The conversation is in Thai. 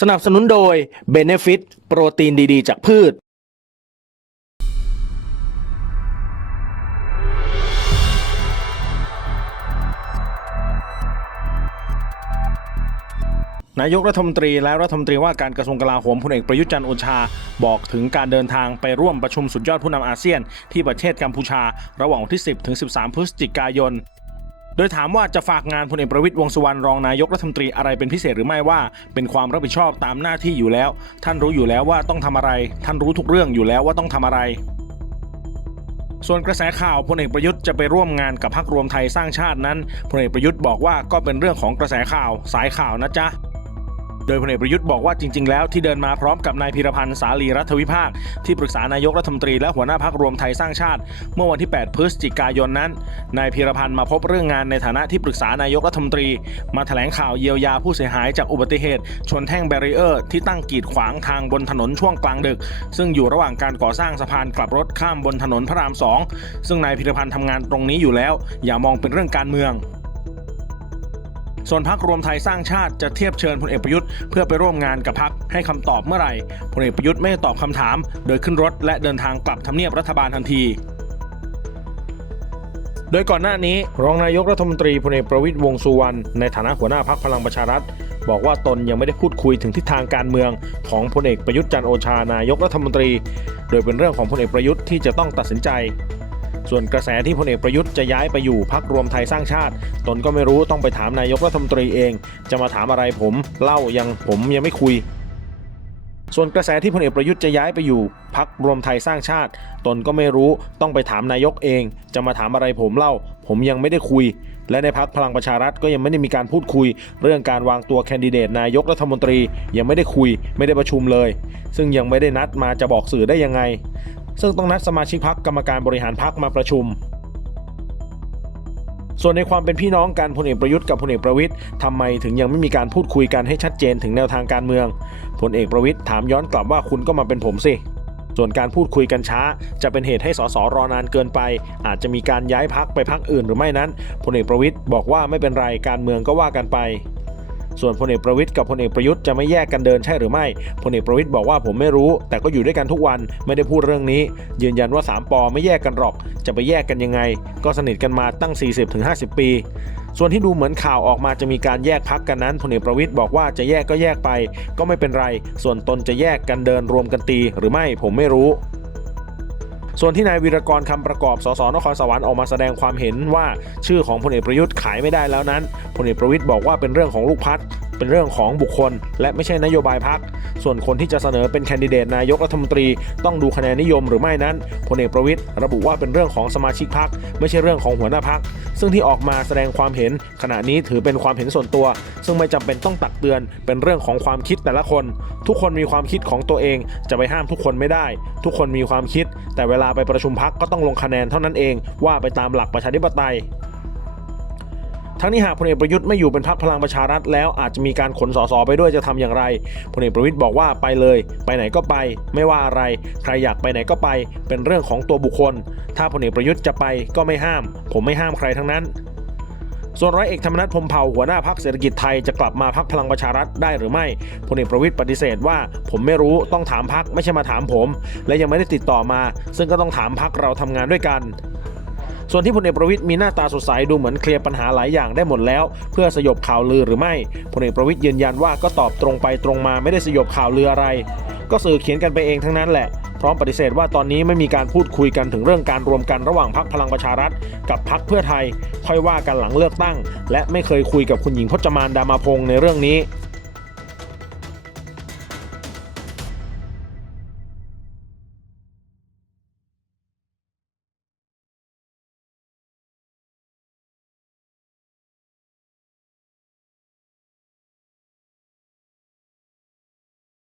สนับสนุนโดย Benefit โปรตีนดีๆ จากพืช นายกรัฐมนตรีและรัฐมนตรีว่าการกระทรวงกลาโหมพลเอกประยุทธ์จันทร์โอชา บอกถึงการเดินทางไปร่วมประชุมสุดยอดผู้นำอาเซียน ที่ประเทศกัมพูชา ระหว่างวันที่ 10 ถึง 13 พฤศจิกายน โดยถามว่าจะฝากงานพลเอกประวิตยวงสุวรรณรองนายกรัฐมนตรีอะไรเป็นพิเศษหรือไม่ว่า เป็นความรับผิดชอบตามหน้าที่อยู่แล้ว ท่านรู้อยู่แล้วว่าต้องทำอะไร ท่านรู้ทุกเรื่องอยู่แล้วว่าต้องทำอะไรส่วนกระแสข่าวพลเอกประยุทธ์จะไปร่วมงานกับพรรครวมไทยสร้างชาตินั้นพลเอกประยุทธ์บอกว่าก็เป็นเรื่องของกระแสข่าวสายข่าวนะจ๊ะ โดยพลเอกประยุทธ์บอกว่าจริง ๆ แล้วที่เดินมาพร้อมกับนายพิรพันธ์สาลีรัฐวิภาค ที่ปรึกษานายกรัฐมนตรีและหัวหน้าพักรวมไทยสร้างชาติ เมื่อวันที่ 8 พฤศจิกายนนั้น นายพิรพันธ์มาพบเรื่องงานในฐานะที่ปรึกษานายกรัฐมนตรี มาแถลงข่าวเยียวยาผู้เสียหายจากอุบัติเหตุ ชนแท่งแบรีเออร์ที่ตั้งกีดขวางทางบนถนนช่วงกลางดึก ซึ่งอยู่ระหว่างการก่อสร้างสะพานกลับรถข้ามบนถนนพระรามสองซึ่งนายพิรพันธ์ทำงานตรงนี้อยู่แล้ว อย่ามองเป็นเรื่องการเมือง ส่วนพักรวมไทยสร้างชาติจะเทียบเชิญพลเอกประยุทธ์เพื่อไปร่วมงานกับพักให้คำตอบเมื่อไหร่พลเอกประยุทธ์ไม่ตอบคำถาม โดยขึ้นรถและเดินทางกลับทำเนียบรัฐบาลทันทีโดยก่อนหน้านี้ รองนายกรัฐมนตรีพลเอกประวิตยวงสุวรรณในฐานะหัวหน้าพักพลังประชารัฐ บอกว่าตนยังไม่ได้พูดคุยถึงทิศทางการเมืองของพลเอกประยุทธ์จันโอชานายกรัฐมนตรี โดยเป็นเรื่องของพลเอกประยุทธ์ที่จะต้องตัดสินใจ ส่วนกระแสที่พลเอกประยุทธ์จะย้ายไปอยู่พักรวมไทยสร้างชาติ ตนก็ไม่รู้ต้องไปถามนายกรัฐมนตรีเอง จะมาถามอะไรผม เล่ายังผมยังไม่คุยส่วนกระแสที่พลเอกประยุทธ์จะย้ายไปอยู่พักรวมไทยสร้างชาติ ตนก็ไม่รู้ต้องไปถามนายกเอง จะมาถามอะไรผมเล่า ผมยังไม่ได้คุย และในพักพลังประชารัฐก็ยังไม่ได้มีการพูดคุย เรื่องการวางตัวแคนดิเดตนายกรัฐมนตรียังไม่ได้คุย ไม่ได้ประชุมเลย ซึ่งยังไม่ได้นัดมาจะบอกสื่อได้ยังไง ซึ่งต้องนัดสมาชิกพักกรรมการบริหารพักมาประชุม ส่วนในความเป็นพี่น้องกันพลเอกประยุทธ์กับพลเอกประวิทย์ทำไมถึงยังไม่มีการพูดคุยกันให้ชัดเจนถึงแนวทางการเมืองพลเอกประวิทย์ถามย้อนกลับว่าคุณก็มาเป็นผมสิส่วนการพูดคุยกันช้า จะเป็นเหตุให้สสรอนานเกินไป อาจจะมีการย้ายพักไปพักอื่นหรือไม่นั้นพลเอกประวิทย์บอกว่าไม่เป็นไรการเมืองก็ว่ากันไป ส่วนพลเอกประวิทย์กับพลเอกประยุทธ์จะไม่แยกกันเดินใช่หรือไม่พลเอกประวิทย์บอกว่าผมไม่รู้ แต่ก็อยู่ด้วยกันทุกวันไม่ได้พูดเรื่องนี้ ยืนยันว่า 3ปอไม่แยกกันหรอก จะไปแยกกันยังไง ก็สนิทกันมาตั้ง 40-50 ปี ส่วนที่ดูเหมือนข่าวออกมาจะมีการแยกพักกันนั้นพลเอกประวิทย์บอกว่าจะแยกก็แยกไป ก็ไม่เป็นไร ส่วนตนจะแยกกันเดินรวมกันตีหรือไม่ผมไม่รู้ ส่วนที่นายวีรกรคำประกอบ สสนครสวรรค์ออกมาแสดงความเห็นว่าชื่อของพลเอกประยุทธ์ขายไม่ได้แล้วนั้นพลเอกประวิทย์บอกว่าเป็นเรื่องของลูกพัก เป็นเรื่องของบุคคล และไม่ใช่นโยบายพัก ส่วนคนที่จะเสนอเป็นแคนดิเดตนายกรัฐมนตรี ต้องดูคะแนนนิยมหรือไม่นั้นพลเอกประวิทย์ระบุว่าเป็นเรื่องของสมาชิกพักไม่ใช่เรื่องของหัวหน้าพัก ซึ่งที่ออกมาแสดงความเห็น ขณะนี้ถือเป็นความเห็นส่วนตัว ซึ่งไม่จำเป็นต้องตักเตือน เป็นเรื่องของความคิดแต่ละคน ทุกคนมีความคิดของตัวเอง จะไปห้ามทุกคนไม่ได้ ทุกคนมีความคิด แต่เวลาไปประชุมพักก็ต้องลงคะแนนเท่านั้นเองว่าไปตามหลักประชาธิปไตย ทั้งนี้หากพลเอกประยุทธ์ไม่อยู่เป็นพรรคพลังประชารัฐแล้วอาจจะมีการขนสสไปด้วยจะทำอย่างไรพลเอกประวิทย์บอกว่าไปเลย ไปไหนก็ไป ไม่ว่าอะไร ใครอยากไปไหนก็ไป เป็นเรื่องของตัวบุคคล ถ้าพลเอกประยุทธ์จะไปก็ไม่ห้าม ผมไม่ห้ามใครทั้งนั้นส่วนร้อยเอกธรรมนัฐพรมเผ่าหัวหน้าพักเศรษฐกิจไทยจะกลับมาพักพลังประชารัฐได้หรือไม่พลเอกประวิทย์ปฏิเสธว่า ผมไม่รู้ต้องถามพักไม่ใช่มาถามผม และยังไม่ได้ติดต่อมา ซึ่งก็ต้องถามพักเราทำงานด้วยกัน ส่วนที่พลเอกประวิทย์มีหน้าตาสดใสดูเหมือนเคลียร์ปัญหาหลายอย่างได้หมดแล้ว เพื่อสยบข่าวลือหรือไม่พลเอกประวิทย์ยืนยันว่าก็ตอบตรงไปตรงมาไม่ได้สยบข่าวลืออะไร ก็สื่อเขียนกันไปเองทั้งนั้นแหละพร้อมปฏิเสธว่าตอนนี้ไม่มีการพูดคุยกันถึงเรื่องการรวมกันระหว่างพักพลังประชารัฐ กับพักเพื่อไทย ค่อยว่ากันหลังเลือกตั้ง และไม่เคยคุยกับคุณหญิงพจมานดามาพงศ์ในเรื่องนี้